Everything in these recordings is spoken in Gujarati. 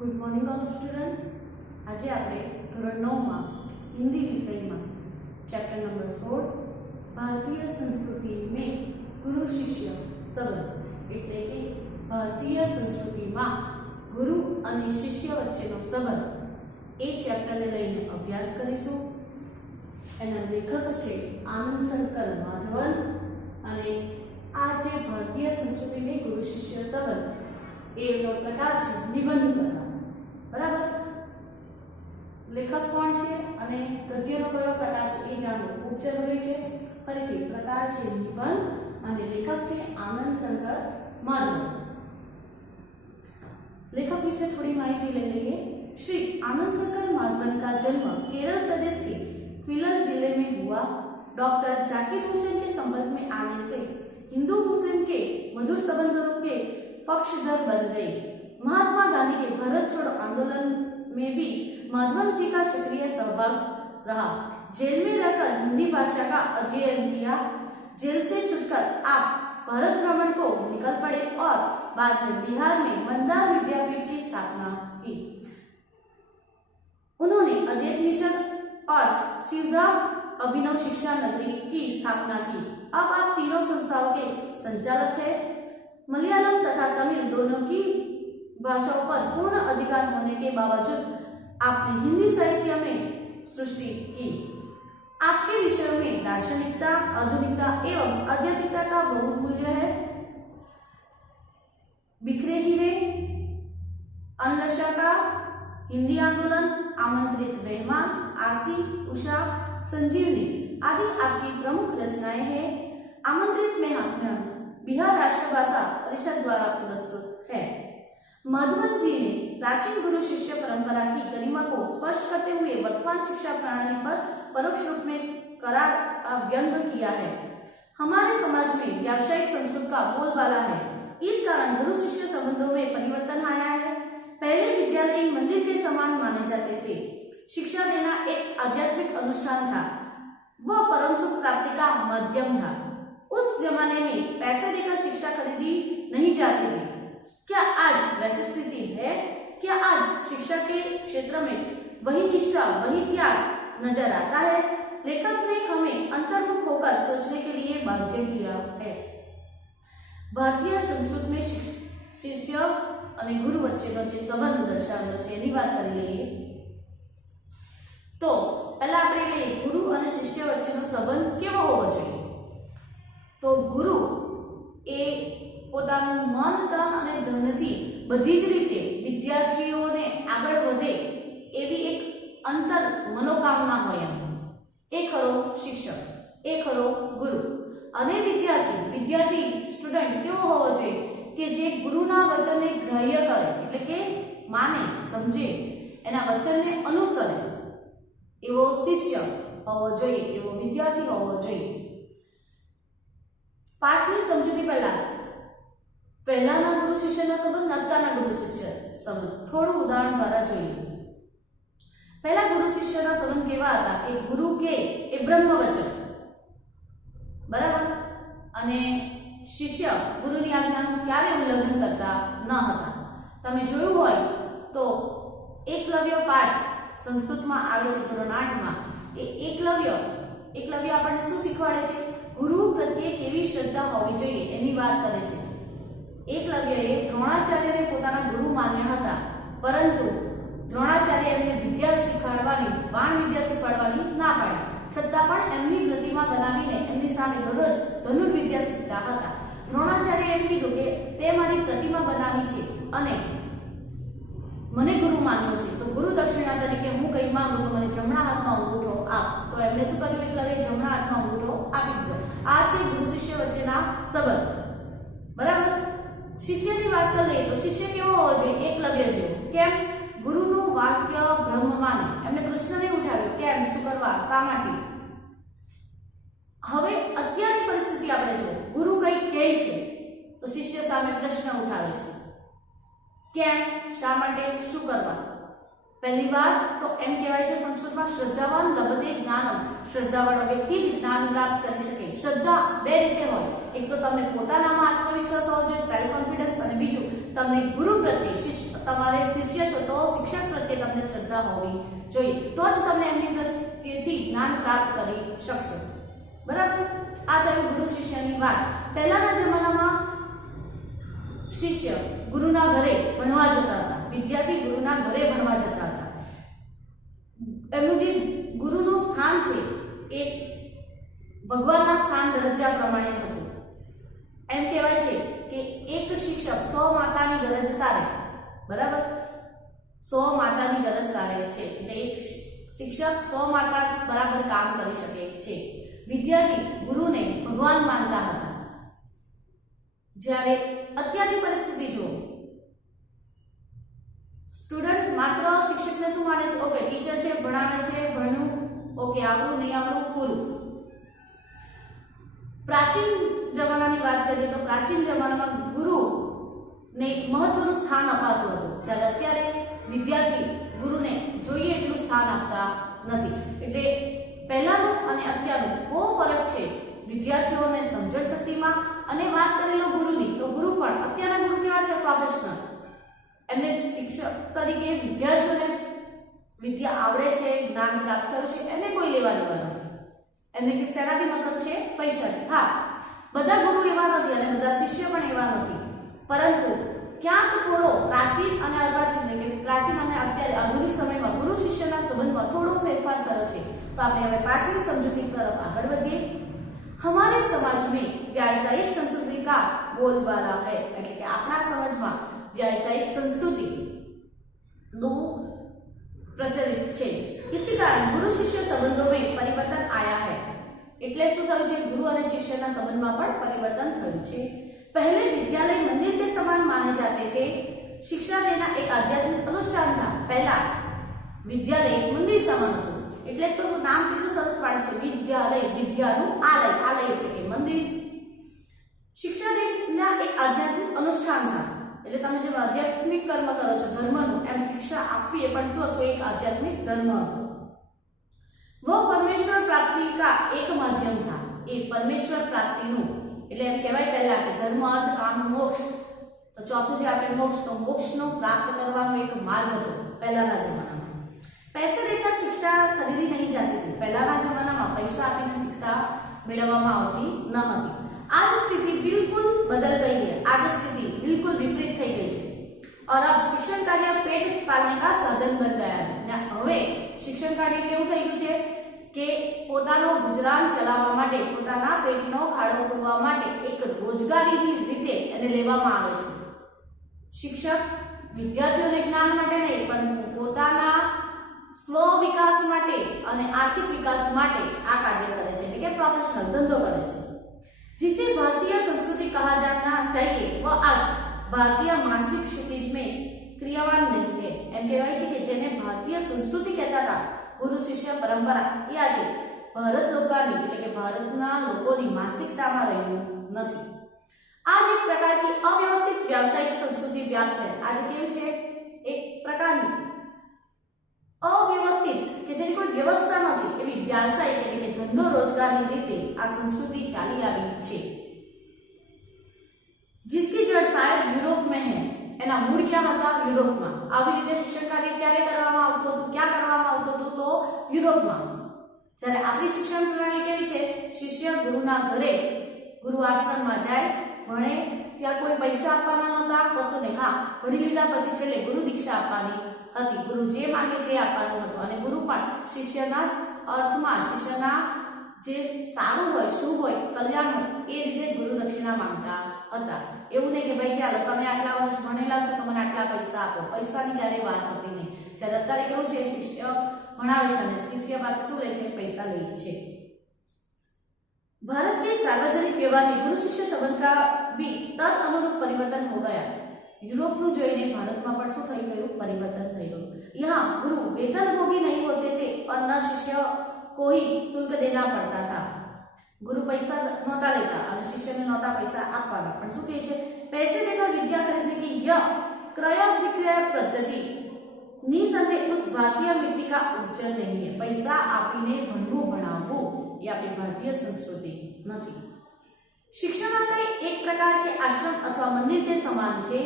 Good morning all student. આજે આપણે ધોરણ 9માં હિન્દી વિષયમાં ચેપ્ટર નંબર 16 ભારતીય સંસ્કૃતિ में ગુરુ શિષ્ય સંબંધ એટલે કે ભારતીય સંસ્કૃતિમાં ગુરુ અને શિષ્ય વચ્ચેનો સંબંધ એ ચેપ્ટરને લઈને અભ્યાસ કરીશું. એના લેખક છે આનંદ શંકર માધવન અને આ જે ભારતીય સંસ્કૃતિ में ગુરુ શિષ્ય સંબંધ એનો પ્રકાર છે નિબંધ પ્રકાર. બરાબર. લેખક કોણ છે અને ગદ્યનો કયો પ્રકાર છે એ જાણવું ખૂબ જરૂરી છે. ફરીથી પ્રકાર છે નિબંધ અને લેખક છે આનંદ શંકર माधवन. लेखक विषय थोड़ी माहिती ले लेंगे. श्री आनंद शंकर माधवन का जन्म केरल प्रदेश के फिलर जिले में हुआ. डॉक्टर जाकिर हुसैन के संपर्क में आने से हिंदू मुस्लिम के मधुर संबंधों के पक्षधर बन गए. महात्मा गांधी के भारत छोड़ो आंदोलन में भी माधवन जी का सक्रिय सहभाग रहा. जेल में रहकर हिंदी भाषा का अध्ययन किया. जेल से छुटकर आप भारत भ्रमण को निकल पड़े और बाद में बिहार में मंदार विद्यापीठ की स्थापना की. उन्होंने अध्ययन मिशन और शिवराम अभिनव शिक्षा नगरी की स्थापना की. अब आप तीनों संस्थाओं के संचालक हैं. मलयालम तथा तमिल दोनों की भाषाओं पर पूर्ण अधिकार होने के बावजूद आपने हिंदी साहित्य में सृष्टि की. आपके विषयों में दार्शनिकता, आधुनिकता एवं आध्यात्मिकता का बहुमूल्य है. बिखरे हीरे, अनलशा का, हिंदी आंदोलन, आमंत्रित मेहमान, आरती, उषा, संजीवनी आदि आपकी प्रमुख रचनाएं हैं. आमंत्रित मेहमान बिहार राष्ट्रभाषा परिषद द्वारा पुरस्कृत है. माधवन जी ने प्राचीन गुरु शिष्य परंपरा की गरिमा को स्पष्ट करते हुए वर्तमान शिक्षा प्रणाली पर परोक्ष रूप में करार व्यंग किया है. हमारे समाज में व्यावसायिक संस्कृत का बोलबाला है. इस कारण गुरु शिष्य संबंधों में परिवर्तन आया है. पहले विद्यालय मंदिर के समान माने जाते थे. शिक्षा देना एक आध्यात्मिक अनुष्ठान था. वह परम सुख प्राप्ति का माध्यम था. उस जमाने में पैसे देकर शिक्षा खरीदी नहीं जाती थी. क्या आज वैसी स्थिति है? क्या आज शिक्षा के क्षेत्र में वही निष्ठा, वही त्याग नजर आता है? लेखक ने हमें अंतर्मुख होकर सोचने के लिए बाध्य किया है. भारतीय संस्कृति में शिष्य અને ગુરુ વચ્ચેનો જે સંબંધ દર્શાવેલો છે એની વાત કરી લઈએ. તો પહેલા આપણે લઈએ ગુરુ અને શિષ્ય વચ્ચેનો સંબંધ કેવો હોવો જોઈએ. તો ગુરુ એ પોતાનું મન, તન અને ધનથી બધી જ રીતે વિદ્યાર્થીઓને આગળ વધે એવી એક અંતર મનોકામના હોય એમ. એ ખરો શિક્ષક, એ ખરો ગુરુ. અને વિદ્યાર્થી સ્ટુડન્ટ કેવો હોવો જોઈએ કે જે ગુરુના વચનને ગ્રાહ્ય કરે એટલે કે માને, સમજે, એના વચનને અનુસરે એવો શિષ્ય હોવો જોઈએ, એવો વિદ્યાર્થી હોવો જોઈએ. પાઠની સમજૂતી પહેલાના ગુરુ શિષ્યનો સંબંધ, અત્યારના ગુરુ શિષ્ય સંબંધ થોડું ઉદાહરણ દ્વારા જોઈએ. પહેલા ગુરુ શિષ્યના સંબંધ કેવા હતા કે ગુરુ કે એ બ્રહ્મ વચન, બરાબર, અને શિષ્ય ગુરુની આજ્ઞાનું ક્યારે ઉલ્લંઘન કરતા ન હતા. તમે જોયું હોય તો એકલવ્ય પાઠ સંસ્કૃતમાં આવે છે ધોરણ 8માં. એ એકલવ્ય આપણને શું શીખવાડે છે? ગુરુ પ્રત્યે કેવી શ્રદ્ધા હોવી જોઈએ એની વાત કરે છે. એકલવ્યએ દ્રોણાચાર્યને પોતાના ગુરુ માન્યા હતા, પરંતુ દ્રોણાચાર્ય એમને વિદ્યા શીખવાડવાની, બાણ વિદ્યા શીખવાડવાની ના પાડી. છતાં પણ એમની પ્રતિમા બનાવીને એમની સામે દરરોજ ધનુર્વિદ્યા શીખતા હતા. દ્રોણાચાર્ય એમ કીધું કે તે મારી પ્રતિમા બનાવી છે અને મને ગુરુ માન્યો છે, તો ગુરુ દક્ષિણા તરીકે હું કંઈ માંગુ તો મને જમણા હાથનો અંગૂઠો આપ. તો એમણે શું કર્યું? એકલવ્યએ જમણા હાથનો અંગૂઠો આપી દીધો. આ છે ગુરુ શિષ્ય વચ્ચેના સંબંધ. બરાબર. શિષ્યની વાત કરીએ તો શિષ્ય કેવો હોવો જોઈએ? એકલવ્ય જેવો. કેમ? ગુરુનું વાક્ય બ્રહ્મ માને. એમને પ્રશ્ન નહીં ઉઠાવ્યો કેમ, શું કરવા, શા માટે. હવે અત્યારની પરિસ્થિતિ આપણે જો ગુરુ કંઈક કહે છે તો શિષ્ય સામે પ્રશ્ન ઉઠાવે છે. કેમ, શા માટે, શું કરવા. પહેલી વાત તો એમ કહેવાય છે સંસ્કૃતમાં શ્રદ્ધાવાન લભતે જ્ઞાનમ. શ્રદ્ધાવાળો વ્યક્તિ જ જ્ઞાન પ્રાપ્ત કરી શકે. શ્રદ્ધા બે રીતે હોય. એક તો તમને પોતાનામાં આત્મવિશ્વાસ હોવો જોઈએ, સેલ્ફ કોન્ફિડન્સ, અને બીજું તમને ગુરુ પ્રત્યે તમારે શિષ્ય છો તો શિક્ષક પ્રત્યે તમને શ્રદ્ધા હોવી જોઈએ, તો જ તમે એમની પ્રત્યેથી જ્ઞાન પ્રાપ્ત કરી શકશો. બરાબર. આ થયું ગુરુ શિષ્યની વાત. પહેલાના જમાનામાં શિષ્ય ગુરુના ઘરે ભણવા જતા હતા, વિદ્યાર્થી ગુરુના ઘરે ભણવા જતા હતા. એમનું જે ગુરુનું સ્થાન છે એ ભગવાનના સ્થાન દરજ્જા પ્રમાણે હતું. એમ કહેવાય છે કે એક શિક્ષક 100 માતાની ગરજ સારે. બરાબર. 100 માતાની ગરજ સારે છે, એટલે એક શિક્ષક 100 માતા બરાબર કામ કરી શકે છે. વિદ્યાર્થી ગુરુને ભગવાન માનતા હતા. જ્યારે અત્યારની પરિસ્થિતિ જુઓ, સ્ટુડન્ટ માત્ર શિક્ષકને શું માને છે? ઓકે, ટીચર છે, ભણાવે છે, ભણ્યું, ઓકે, આવડું નહીં આવડું પૂરું. પ્રાચીન જમાનાની વાત કરીએ તો પ્રાચીન જમાનામાં ગુરુને મહત્વનું સ્થાન અપાતું હતું, જ્યારે અત્યારે વિદ્યાર્થી ગુરુને જોઈએ એટલું સ્થાન આપતા નથી. એટલે પહેલાનું અને અત્યારનું બહુ ફરક છે વિદ્યાર્થીઓને સમજણ શક્તિમાં. અને વાત કરી લો ગુરુની, તો ગુરુ પણ અત્યારના ગુરુ કેવા છે? પ્રોફેશનલ. એમને શિક્ષક તરીકે વિદ્યાર્થીઓને વિદ્યા આવડે છે, જ્ઞાન પ્રાપ્ત થયું છે, એને કોઈ લેવા દેવા નથી. એમને કે શેનાથી મતલબ છે? પૈસાથી. હા, બધા ગુરુ એવા નથી અને બધા શિષ્ય પણ એવા નથી, પરંતુ ક્યાંક થોડો પ્રાચીન અને અર્વાચીન, એટલે કે પ્રાચીન અને અત્યારે આધુનિક સમયમાં ગુરુ શિષ્યના સંબંધમાં થોડો ફેરફાર થયો છે. તો આપણે હવે પાઠની સમજૂતી તરફ આગળ વધીએ. हमारे समाज में व्यावसायिक संस्कृति का बोलबाला है, એટલે કે આપણા સમાજમાં व्यावसायिक संस्कृति નો પ્રચલિત છે. इसी कारण गुरु शिष्य संबंधों में परिवर्तन आया है. એટલે શું થયું છે? ગુરુ અને શિષ્યના સંબંધમાં પણ પરિवर्तन થયું છે. पहले विद्यालय मंदिर के समान माने जाते थे. शिक्षा देना एक आध्यात्मिक अनुष्ठान था. पहला विद्यालय एक मंदिर समान હતું. એટલે તો નામ કેટલું સરસ પાડે છે, વિદ્યાલય, વિદ્યાનું આલય, આલય એટલે કે મંદિર. શિક્ષા દેના એક આધ્યાત્મિક અનુષ્ઠાન था. એટલે તમે જેમ આધ્યાત્મિક કર્મ કરો છો ધર્મનું, એમ શિક્ષા આપવી એ પણ શું હતું? એક આધ્યાત્મિક ધર્મ હતો. वो परमेश्वर प्राप्ति का एक माध्यम था. એ પરમેશ્વર પ્રાપ્તિનું, એટલે એમ કહેવાય પહેલા કે ધર્મ, અર્થ, કામ, મોક્ષ. તો ચોથું જે આપણે મોક્ષ, તો મોક્ષનો પ્રાપ્ત કરવાનો એક માર્ગ હતો પહેલાના જમાનામાં. पैसे देकर शिक्षा खरीदी नहीं जाती थी. પહેલાના જમાનામાં પૈસા આપીને શિક્ષા મેળવવામાં આવતી ન હતી. आज स्थिति बिल्कुल बदल गई है. आज स्थिति बिल्कुल विपरीत થઈ ગઈ છે. और अब शिक्षण कार्य पेट पालने का साधन बन गया है. હવે શિક્ષણ કાર્ય કેવું થઈ ગયું છે કે પોતાનો ગુજરાન ચલાવવા માટે, પોતાના પેટનો ખાડો પૂરવા માટે એક રોજગારીની રીતે એને લેવામાં આવે છે. શિક્ષક વિદ્યાર્થીઓને જ્ઞાન માટે નહીં, પણ પોતાના સ્વ વિકાસ માટે અને આર્થિક વિકાસ માટે આ કાર્ય કરે છે, એટલે કે પ્રોફેશનલ ધંધો કરે છે. जिसे भारतीय संस्कृति कहा जाना चाहिए वह आज भारतीय मानसिक क्षितिज में क्रियावान नहीं है. એમ કહેવાય છે કે જેને ભારતીય સંસ્કૃતિ કહેતા હતા, ગુરુ શિષ્ય પરંપરા, એ આજે ભારત લોકોની, એટલે કે ભારતના લોકોની માનસિકતામાં રહ્યું નથી. आज एक प्रकार की अव्यवस्थित व्यावसायिक संस्कृति व्याप्त है. आज કેવું છે? એક પ્રકારની અવ્યવસ્થિત, કે જેની કોઈ વ્યવસ્થા નથી, એવી વ્યવસાયિક એટલે કે ધંધો રોજગારની રીતે આ સંસ્કૃતિ ચાલી આવી છે. जिसकी जड़ शायद यूरोप में है. એના મૂળ ક્યાં હતા? યુરોપમાં. આવી રીતે શિક્ષણ કાર્ય ક્યારે કરવામાં આવતું હતું? ક્યાં કરવામાં આવતું હતું? તો યુરોપમાં. જ્યારે આપણી શિક્ષણ પ્રણાલી કેવી છે? શિષ્ય ગુરુના ઘરે, ગુરુ આશ્રમમાં જાય, ભણે, ત્યાં કોઈ પૈસા આપવાના નહોતા, કશું નહીં. હા, ભણી લીધા પછી છેલ્લે ગુરુ દીક્ષા આપવાની હતી. ગુરુ જે માંગે તે આપવાનું હતું. અને ગુરુ પણ શિષ્યના અર્થમાં, શિષ્યના જે સારું હોય, શુભ હોય, કલ્યાણ હોય, એ રીતે જ ગુરુ દક્ષિણા માંગતા હતા. એવું નહીં કે ભાઈ ચાલો તમે આટલા વર્ષ ભણેલા છો તો મને આટલા પૈસા આપો. પૈસાની ક્યારેય વાત હતી નહીં. જ્યારે અત્યારે કેવું છે? શિષ્ય ભણાવે છે અને શિષ્ય પાસે શું લે છે? પૈસા લે છે. भारत के सार्वजनिक व्यवहार में गुरु शिष्य संबंध का भी तद अनुरूप परिवर्तन हो गया. यूरोपનું જોઈને ભારતમાં પણ શું થઈ ગયું? પરિવર્તન થઈ ગયું. यहाँ गुरु वेतनभोगी नहीं होते थे और न शिष्य को ही शुल्क देना पड़ता था. गुरु पैसा नહોતા લેતા અને શિષ્યને નહોતા પૈસા આપવાના. પણ શું કહે છે? पैसे देकर विद्या खरीदने की यह क्रय विक्रय पद्धति निसंदेह उस भारतीय मिट्टी का उपजन नहीं है. पैसा આપીને ભણવું, ભણાવવું ये अपनी भारतीय संस्कृति नहीं. शिक्षणालय एक प्रकार के आश्रम अथवा मंदिर के समान थे.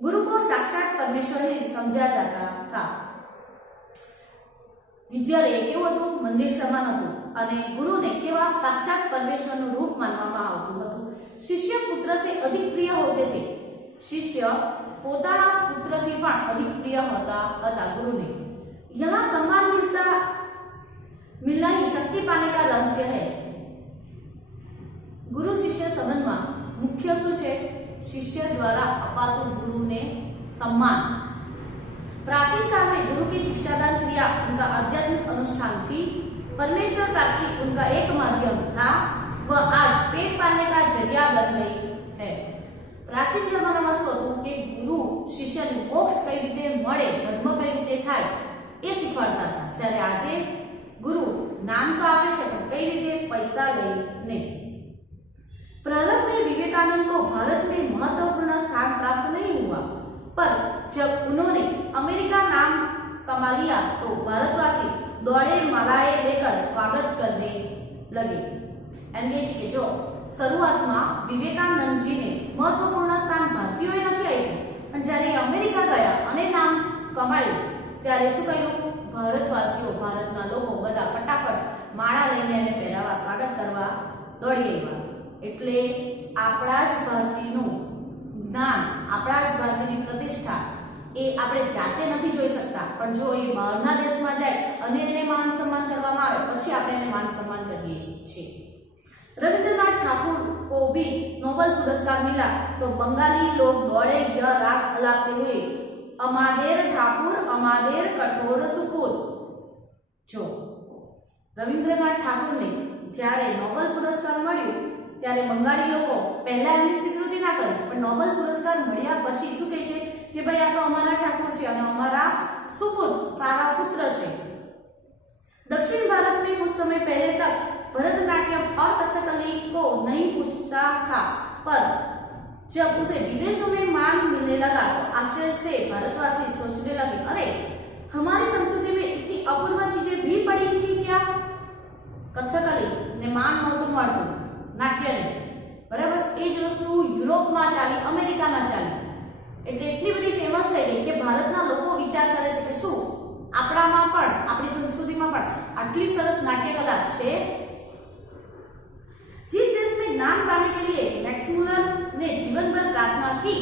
गुरु को साक्षात परमेश्वर ही समझा जाता था। विद्यालय केवुं हतुं? मंदिर समान हतुं અને ગુરુને કેવા સાક્ષાત પરમેશ્વરનું રૂપ માનવામાં આવતું હતું। શિષ્ય પુત્ર से अधिक प्रिय होते थे। शिष्य પોતાના પુત્રથી પણ अधिक प्रिय होता હતા गुरु ने। यहाँ सम्मान मिलना ही शक्ति पाने का रहस्य है। गुरु शिष्य संबंध में मुख्य शू है? शिष्य द्वारा अपातु गुरु ने सम्मान। प्राचीन काल में गुरु की शिक्षादान क्रिया उनका आध्यात्मिक अनुष्ठान थी। परमेश्वर प्राप्ति उनका एक माध्यम था, वह आज पेट पालने का जरिया बन गई है। प्राचीन जमाना में शुं हतुं के गुरु शिष्य ने मोक्ष कई रीते मळे, धर्म कई रीते थाय ए शीखवाडता था। ज्यारे आजे गुरु ज्ञान तो आपे छे पण कई रीते पैसा लईने। प्रारंभ में विवेकानंद को भारत में महत्वपूर्ण स्थान प्राप्त नहीं हुआ, पर जब उन्होंने अमेरिका नाम कमा लिया तो भारतवासी दौड़े मालाएं लेकर स्वागत करने लगे। एम के जो शुरुआत में विवेकानंद जी ने महत्वपूर्ण स्थान भारतीयों नहीं आप्युं, पण ज्यारे अमेरिका गया अने नाम कमाયું त्यारे शुं कर्युं? भारतवासीओ, भारतना लोको बधा फटाफट माळा लईने एने पहेरावा स्वागत करवा दौड़ी આવ્યા। એટલે આપણા જ ભારતીયનું જ્ઞાન, આપણા જ ભારતીયની પ્રતિષ્ઠા એ આપણે જાતે નથી જોઈ શકતા, પણ જો એ બહારના દેશમાં જાય અને એને માન સન્માન કરવામાં આવે પછી આપણે એને માન સન્માન કરીએ છીએ। रविंद्रनाथ ठाकुर को भी नोबेल पुरस्कार मिला तो बंगाली लोग दौड़े यह राग अलापते हुए, अमादेर ठाकुर अमादेर कठोर सुपुत। जो रविंद्रनाथ ठाकुर ने જ્યારે નોબેલ પુરસ્કાર મળ્યો ત્યારે બંગાળી લોકો પહેલા એની સ્વીકૃતિ ના કરી, પણ નોબેલ પુરસ્કાર મળ્યા પછી શું કહે છે કે ભાઈ આ તો અમારા ઠાકોર છે અને અમારા સુપુત્ર, સારા પુત્ર છે। दक्षिण भारत में कुछ समय पहले तक भरतनाट्यम और कथकली को नहीं पूछता था, पर जब उसे विदेशों में मान मिलने लगा तो आश्चर्य से भारतवासी सोचने लगे, अरे हमारी संस्कृति में इतनी अपूर्व चीजें भी पड़ी थी क्या? कथकली ने मान नहोतुं मळतुं, नाट्य ने, बराबर ए ज वस्तु युरोप में चाली, अमेरिका में चाली, એટલે એટલી બધી ફેમસ થઈ ગઈ કે ભારતના લોકો વિચાર કરે છે કે શું આપણામાં પણ, આપણી સંસ્કૃતિમાં પણ આટલી સરસ નાટ્યકલા છે। जिस देश में ज्ञान पाने के लिए मैक्स मुलर ने जीवन भर प्रार्थना की,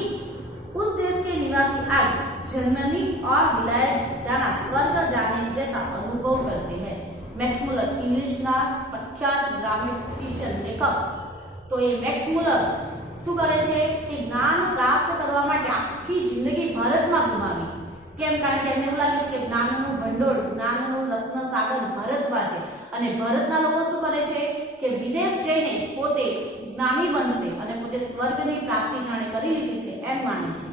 उस देश के निवासी आज जर्मनी और विलायत जाना स्वर्ग जाने जैसा अनुभव करते हैं। मैक्स मुलर इंग्लिश ना प्रख्यात ग्रामेटिशियन लेखक। तो ये मैक्स मुलर શું કરે છે કે જ્ઞાન પ્રાપ્ત કરવા માટે આખી જિંદગી ભારતમાં ગુમાવી। કેમ? કારણ કે એમને એવું લાગે છે કે જ્ઞાનનું ભંડોળ, જ્ઞાનનું રત્ન સાગર ભારતમાં છે અને ભારતના લોકો શું કરે છે કે વિદેશ જઈને પોતે જ્ઞાની બનશે અને પોતે સ્વર્ગની પ્રાપ્તિ જાણે કરી લીધી છે એમ માને છે।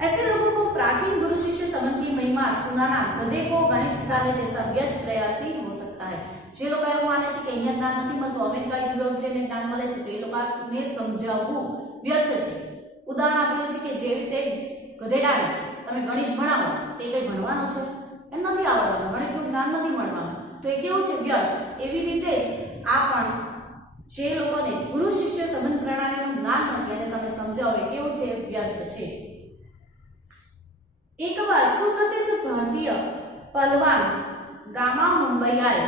ऐसे लोगों को प्राचीन गुरु शिष्य संबंध की महिमा सुनाना गधे को गणेश सिखाने जैसा व्यर्थ प्रयास ही हो सकता है। જે લોકો એવું માને છે કે અહીંયા જ્ઞાન નથી મળતું, અમેરિકા, યુરોપ જઈને જ્ઞાન મળે છે, તો એ લોકોને સમજાવવું વ્યર્થ છે। ઉદાહરણ આપેલું છે કે જે રીતે ગધેડાને તમે ગણિત ભણાવો તે કંઈ ભણવાનો છે, એમ નથી આવડવાનું, ગણિતનું જ્ઞાન નથી મળવાનું, તો એ કેવું છે? વ્યર્થ। એવી રીતે જ આ પણ જે લોકોને ગુરુ શિષ્ય સંબંધ પ્રણાલીનું જ્ઞાન નથી અને તમે સમજાવો એ કેવું છે? વ્યર્થ છે। एक बार सुप्रसिद्ध भारतीय पहलवान गामा मुंबई आए,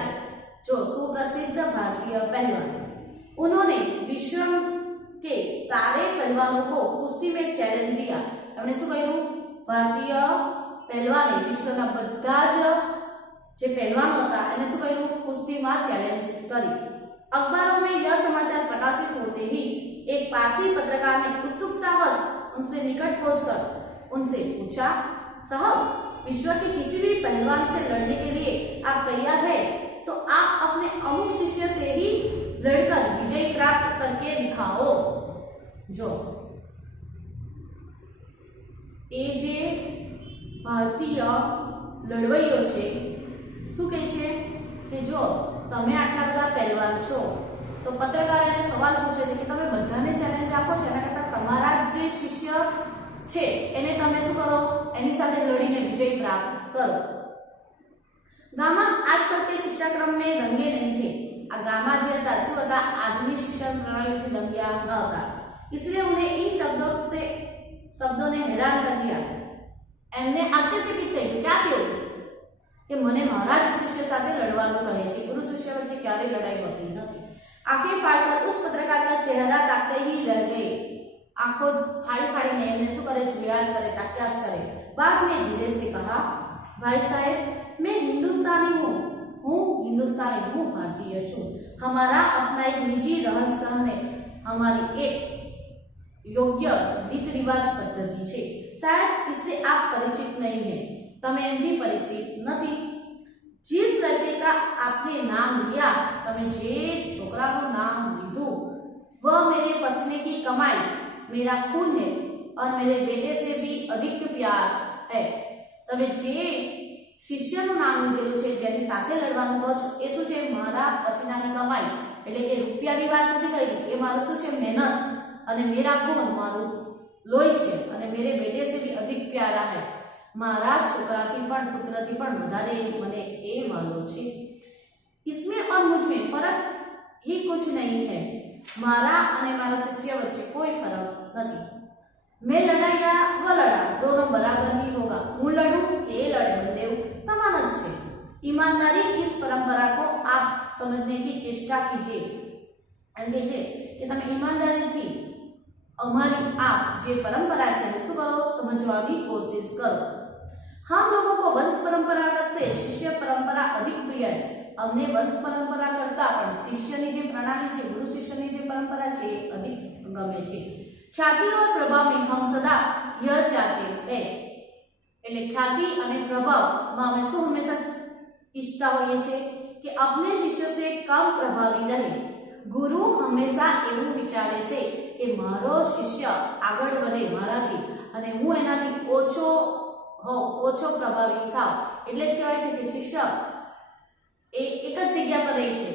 जो सुप्रसिद्ध भारतीय पहलवान, उन्होंने विश्व के सारे पहलवानों को कुश्ती में चैलेंज दिया। हमने શું કહ્યું? ભારતીય પહેલવાને વિશ્વના બધા જે પહેલવાનો હતા એને શું કહ્યું? कुश्तीમાં ચેલેન્જ કરી। अखबारों में यह समाचार प्रकाशित होते ही एक पारसी पत्रकार ने उत्सुकतावश उनसे निकट पहुंचकर उनसे पूछा, साहब, विश्व के किसी भी पहलवान से लड़ने के लिए आप तैयार हैं तो आप अपने अमुक शिष्य से ही लड़कर विजय प्राप्त करके दिखाओ। जो ए जे भारतीय लड़वैयो छे શું કહે છે કે જો તમે આટલા બધા પહેલવાન છો તો પત્રકાર એને સવાલ પૂછે છે કે તમે બધાને ચેલેન્જ આપો છો, એના કરતાં તમારા જે શિષ્ય છે એને તમે શું કરો? એની સાથે લડીને વિજય પ્રાપ્ત કરો। गामा आजकल के शिक्षा क्रम में रंगे नहीं थे। आ गामा जी था शू था आज की शिक्षण प्रणाली से दंगिया न था, इसलिए उन्हें इन शब्दों ने हैरान कर दिया। एमने आश्चर्यचकित થઈ ગયું। क्या થયું કે મને મારા જ શિષ્ય સાથે લડવાનું કહે છે, गुरु शिष्य वच्चे क्यारे लड़ाई होती नहीं। आंखें फाड़कर उस पत्रकार का चेहरा ताकते ही रह गए। आंखों फाड़ी फाड़ी ने एमने शू करे, जुया ज करे, ताक्या ज करे। बाद में धीरे से कहा, भाई साहब मैं हिंदुस्तानी हूँ, भारतीय छू। हमारा अपना एक निजी रहन सहन है, हमारी एक योग्य रीत रिवाज पद्धति है। शायद इससे आप परिचित नहीं है, तमे एमथी परिचित नहीं। जिस लड़के का आपने नाम लिया, तमे जे छोकराનું नाम લીધું, वह मेरे पसीने की कमाई, मेरा खून है और मेरे बेटे से भी अधिक प्यार है। तमे जे શિષ્યનું નામ લીધેલું છે, જેની સાથે લડવાનું કહો છો, એ શું છે? મારા પસીનાની કમાઈ, એટલે કે રૂપિયાની વાત નથી કરી, એ મારું શું છે? મહેનત, અને મેરા ખૂન મારું લોહી છે, અને મેરે બેટે से भी अधिक प्यारा है, मारा छोकराथी पण पुत्रथी पण વધારે મને એ વાલો છે। इसमें और मुझ में फर्क ही कुछ नहीं है, मारा અને મારા શિષ્ય વચ્ચે કોઈ ફરક નથી। मैं लड़ा या वह लड़ा, दोनों बराबर ही होगा। हूँ लड़ूं कि ये लड़े, बंदेव समान है। ईमानदारी इस परंपरा को आप समझने की चेष्टा कीजिए। कि તમે ઈમાનદારીથી અમારી આ જે પરંપરા છે એને શું કરો? સમજવાની કોશિશ કરો। हम लोगों को वंश परंपरागत से शिष्य परंपरा अधिक प्रिय है। हमने वंश परंपरा करता पण शिष्यनी जे प्रणाली છે, गुरु शिष्यनी जे परंपरा છે એ अधिक ગમે છે। ख्याति और प्रभाव में हम सदा यह चाहते हैं, એટલે ખ્યાતિ અને પ્રભાવમાં અમે શું હંમેશા ઈચ્છતા હોઈએ છીએ કે अपने शिष्यों से कम प्रभावी रहे। गुरु हमेशा એવું વિચારે છે કે મારો શિષ્ય આગળ વધે મારાથી અને હું એનાથી ઓછો પ્રભાવી થાવ। એટલે જ કહેવાય છે કે શિક્ષક એક જ જગ્યા પર રહે છે,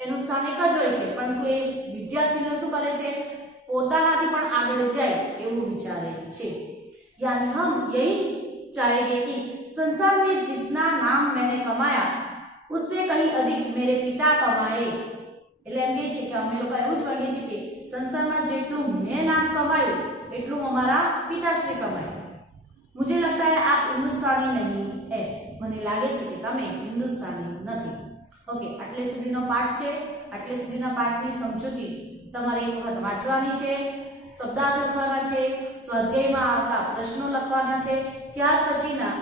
એનું સ્થાન એક જ હોય છે, પરંતુ એ વિદ્યાર્થીને શું કરે છે? પોતાનાથી પણ આગળ જાય એવું વિચારે છે। यानी हम यही चाहेंगे कि संसार में जितना नाम मैंने कमाया उससे कहीं अधिक मेरे पिता कमाए। એટલે એમ કહે છે કે અમે લોકો એવું જ માંગીએ છીએ કે સંસારમાં જેટલું મેં નામ કમાયું એટલું અમારા પિતાશ્રી કમાય। मुझे लगता है आप हिंदुस्तानी नहीं है, મને લાગે છે કે તમે હિન્દુસ્તાની નથી। ઓકે, આટલે સુધીનો પાઠ છે। આટલે સુધીના પાઠની સમજૂતી તમારે એક વખત વાંચવાની છે, શબ્દાર્થ લખવાના છે, સ્વાધ્યાયમાં આવતા પ્રશ્નો લખવાના છે। ત્યાર પછીના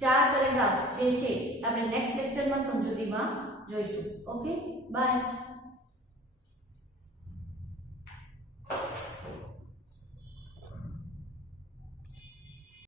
4 પેરેગ્રાફ જે છે આપણે નેક્સ્ટ લેક્ચરમાં સમજૂતીમાં જોઈશું। Okay, by.